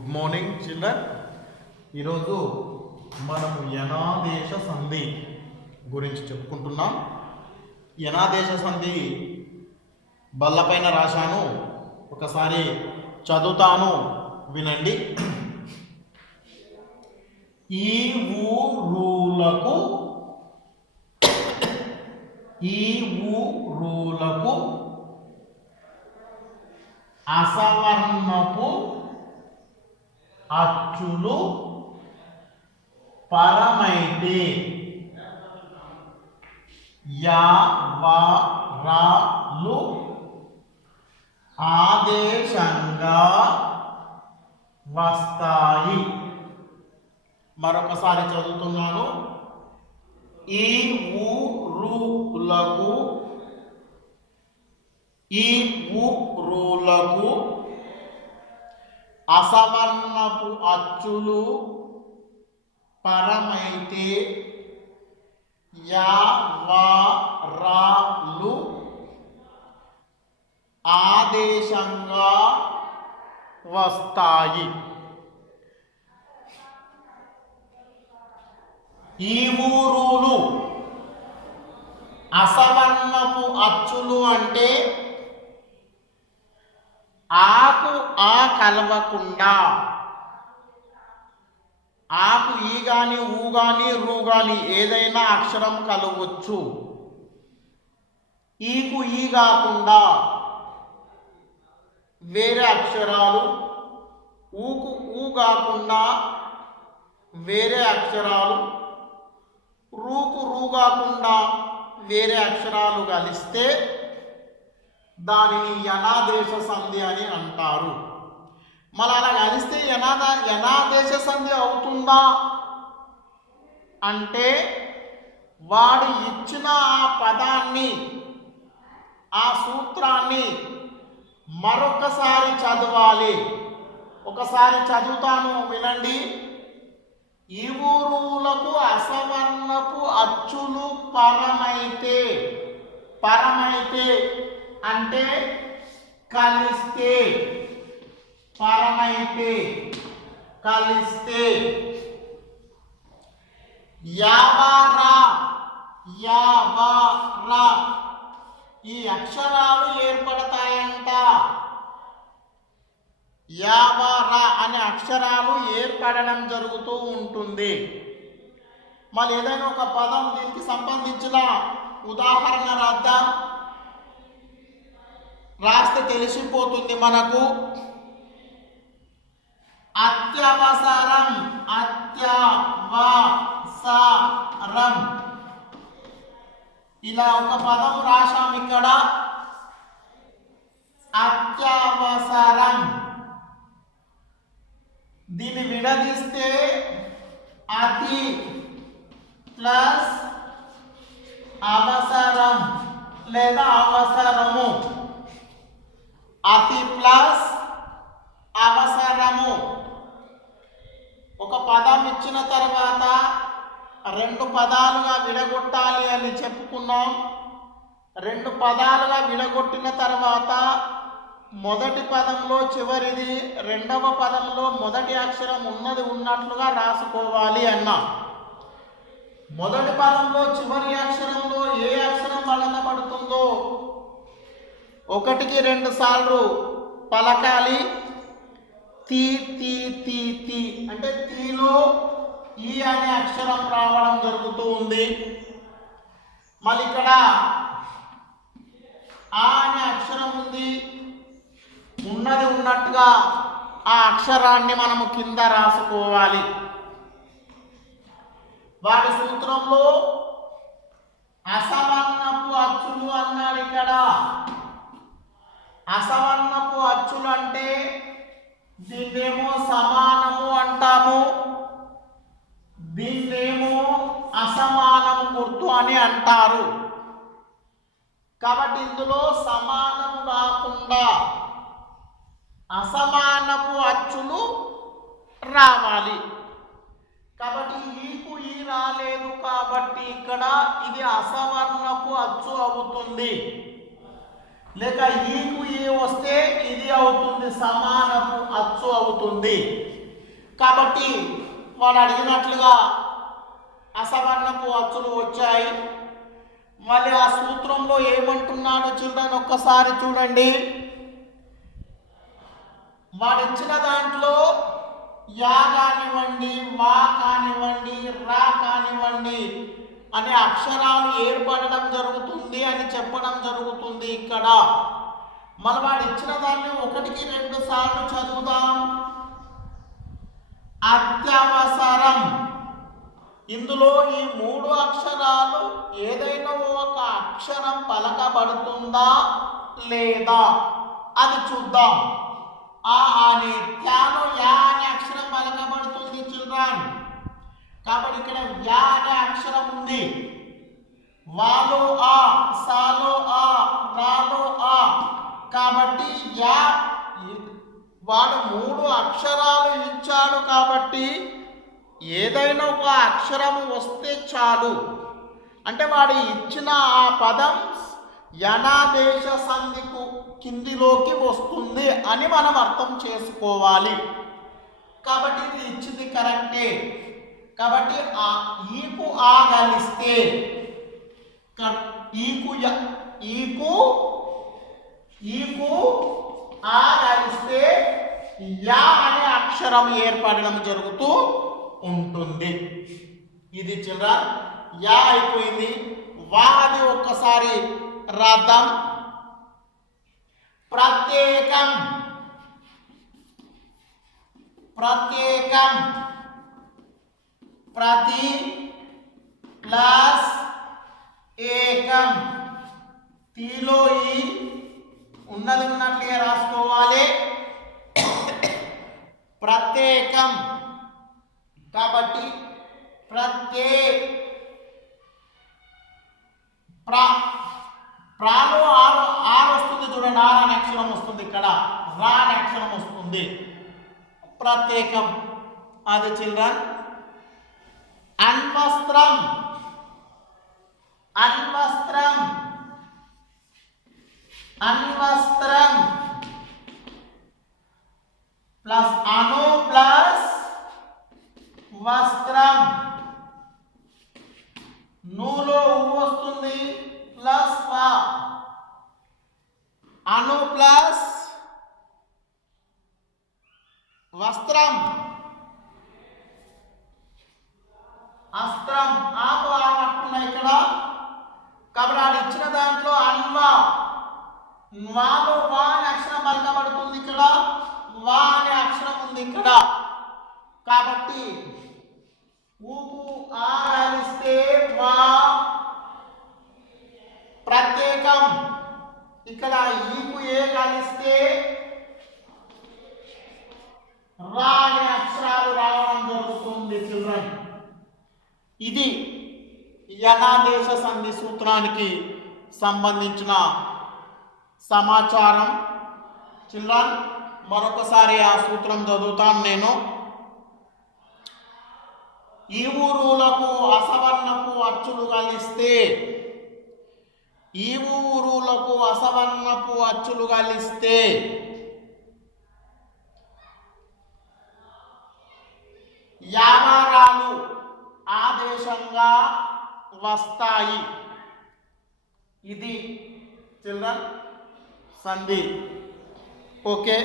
Good morning children. ఈరోజు మనము యనాదేశ సంధి గురించి చెప్పుకుంటున్నాం. యనాదేశ సంధి బల్లపైన రాశాను, ఒకసారి చదువుతాను, వినండి. ఈ ఊరులకు అసవర్ణపు అచ్చులు పరమైతే యావరాలు ఆదేశంగా వస్తాయి. మరొకసారి చదువుతున్నాను. ఈ ఊరులకు అసవర్ణపు అచ్చులు పరమైతే యావరాలు ఆదేశంగా వస్తాయి. ఈ ఊరులు అసవర్ణపు అచ్చులు అంటే ఆకు ఆ కలవకుండా, ఆకు ఈ గాని ఊ గాని రు గాని ఏదైనా అక్షరం కలవచ్చు. ఈకు ఈ కాకుండా వేరే అక్షరాలు, ఊకు ఊ కాకుండా వేరే అక్షరాలు, రూకు రూ కాకుండా వేరే అక్షరాలు కలిస్తే దానిని యనాదేశ సంధి అని అంటారు. మళ్ళీ అలా కలిస్తే యనాదేశ సంధి అవుతుందా అంటే వాడు ఇచ్చిన ఆ పదాన్ని, ఆ సూత్రాన్ని మరొకసారి చదవాలి. ఒకసారి చదువుతాను, వినండి. ఈ ఊరులకు అసవర్ణపు అచ్చులు పరమైతే అంటే కలిస్తే, పరమైతే కలిస్తే యావరా ఈ అక్షరాలు ఏర్పడతాయంట. యావరా అనే అక్షరాలు ఏర్పడడం జరుగుతూ ఉంటుంది. మళ్ళీ ఏదైనా ఒక పదం దీనికి సంబంధించిన ఉదాహరణ రాద్దాం. రాస్తే తెలిసిపోతుంది మనకు. అత్యవసరం, అత్యవసరం ఇలా ఒక పదం రాశాం ఇక్కడ. అత్యవసరం దీన్ని విడదీస్తే అతి ప్లస్ అవసరం లేదా అవసరము, అతి ప్లస్ అవసరము. ఒక పదం ఇచ్చిన తర్వాత రెండు పదాలుగా విడగొట్టాలి అని చెప్పుకున్నాం. రెండు పదాలుగా విడగొట్టిన తర్వాత మొదటి పదంలో చివరిది, రెండవ పదంలో మొదటి అక్షరం ఉన్నది ఉన్నట్లుగా రాసుకోవాలి అన్నా. మొదటి పదంలో చివరి అక్షరంలో ఏ అక్షరం పలకబడుతుందో ఒకటికి రెండు సార్లు పలకాలి. తీ తీ తీ తీ అంటే తీలో ఈ అనే అక్షరం రావడం జరుగుతూ ఉంది. మళ్ళీ ఇక్కడ ఆ అనే అక్షరం ఉంది, ఉన్నది ఉన్నట్టుగా ఆ అక్షరాన్ని మనము కింద రాసుకోవాలి. వాటి సూత్రంలో అసవర్ణపు అచ్చులు అన్నాడు. ఇక్కడ అసవర్ణపు అచ్చులు అంటే దీన్నేమో సమానము అంటాము, దీన్నేమో అసమానము గుర్తు అని అంటారు. కాబట్టి ఇందులో సమానము కాకుండా అసమానపు అచ్చులు రావాలి. కాబట్టి ఈకు ఈ రాలేదు కాబట్టి ఇక్కడ ఇది అసవర్ణపు అచ్చు అవుతుంది. లేక ఈకు ఈ వస్తే ఇది అవుతుంది, సమానపు అచ్చు అవుతుంది. కాబట్టి వాడు అడిగినట్లుగా అసవర్ణపు అచ్చులు వచ్చాయి. మళ్ళీ ఆ సూత్రంలో ఏమంటున్నాడు చిల్డ్రన్ ఒక్కసారి చూడండి. వాడిచ్చిన దాంట్లో యా కానివ్వండి, వా కానివ్వండి, రా కానివ్వండి అనే అక్షరాలు ఏర్పడడం జరుగుతుంది అని చెప్పడం జరుగుతుంది ఇక్కడ. మళ్ళీ వాడు ఇచ్చిన దాన్ని 1-2 సార్లు చదువుదాం. అత్యవసరం. ఇందులో ఈ 3 అక్షరాలు ఏదైనా ఒక అక్షరం పలకబడుతుందా లేదా అది చూద్దాం. ఆ అనే త్యాలో యా అనే అక్షరం పలకబడుతుంది చిల్డ్రన్. కాబట్టి ఇక్కడ యా అనే అక్షరం ఉంది. వాలో ఆ, సాలో ఆ, రాలో ఆ. కాబట్టి యా వాడు 3 అక్షరాలు ఇచ్చాడు కాబట్టి ఏదైనా ఒక అక్షరము వస్తే చాలు. అంటే వాడు ఇచ్చిన ఆ పదం యనాదేశ సంధికు కిందిలోకి వస్తుంది అని మనం అర్థం చేసుకోవాలి. కాబట్టి ఇది ఇచ్చింది కరెక్టే. కాబట్టి ఆ ఈకు ఆ కలిస్తే ఈకు ఆ కలిస్తే యా అనే అక్షరం ఏర్పడడం జరుగుతూ ఉంటుంది. ఇది చిల్డ్రన్ యా అయిపోయింది. వా అది ఒక్కసారి రాద్దాం. ప్రత్యేకం. ప్రత్యేకం ప్రతి ప్లస్ ఏకం. తీలో ఈ ఉన్నది ఉన్నట్లుగా రాసుకోవాలి. ప్రత్యేకం కాబట్టి ప్రాలో ఆరు వస్తుంది చూడండి. ఆర్ అనే అక్షరం వస్తుంది ఇక్కడ, రా అనే అక్షరం వస్తుంది. ప్రత్యేకం అది చిల్డ్రన్. అన్వస్త్రం. అన్వస్త్రం. అన్వస్త్రం ప్లస్ అను ప్లస్ వస్త్రం. నూలో వస్తుంది ప్లస్ వా. అను ప్లస్ వస్త్రం. అస్త్రం ఆకు ఆడుతున్నాయి ఇక్కడ. కాబట్టి ఆడు ఇచ్చిన దాంట్లో అన్వా, వాలో వా అనే అక్షరం పలకబడుతుంది ఇక్కడ, వా అనే అక్షరం ఉంది ఇక్కడ. కాబట్టి ఊకు ఆ కలిస్తే వా. ప్రత్యేకం ఇక్కడ ఈకు ఏ కలిస్తే రా అనే అక్షరాలు రావడం జరుగుతుంది చిల్డ్రన్. ఇది యనాదేశ సంధి సూత్రానికి సంబంధించిన సమాచారం చిల్డ్రన్. మరొకసారి ఆ సూత్రం చదువుతాను నేను. ఈ ఊరులకు అసవర్ణపు అచ్చులు కలిస్తే, ఈ ఊరులకు అసవర్ణపు అచ్చులు కలిస్తే యావారాలు ఆదేశంగా వస్తాయి. ఇది చిల్డ్రన్ సంధి. ఓకే.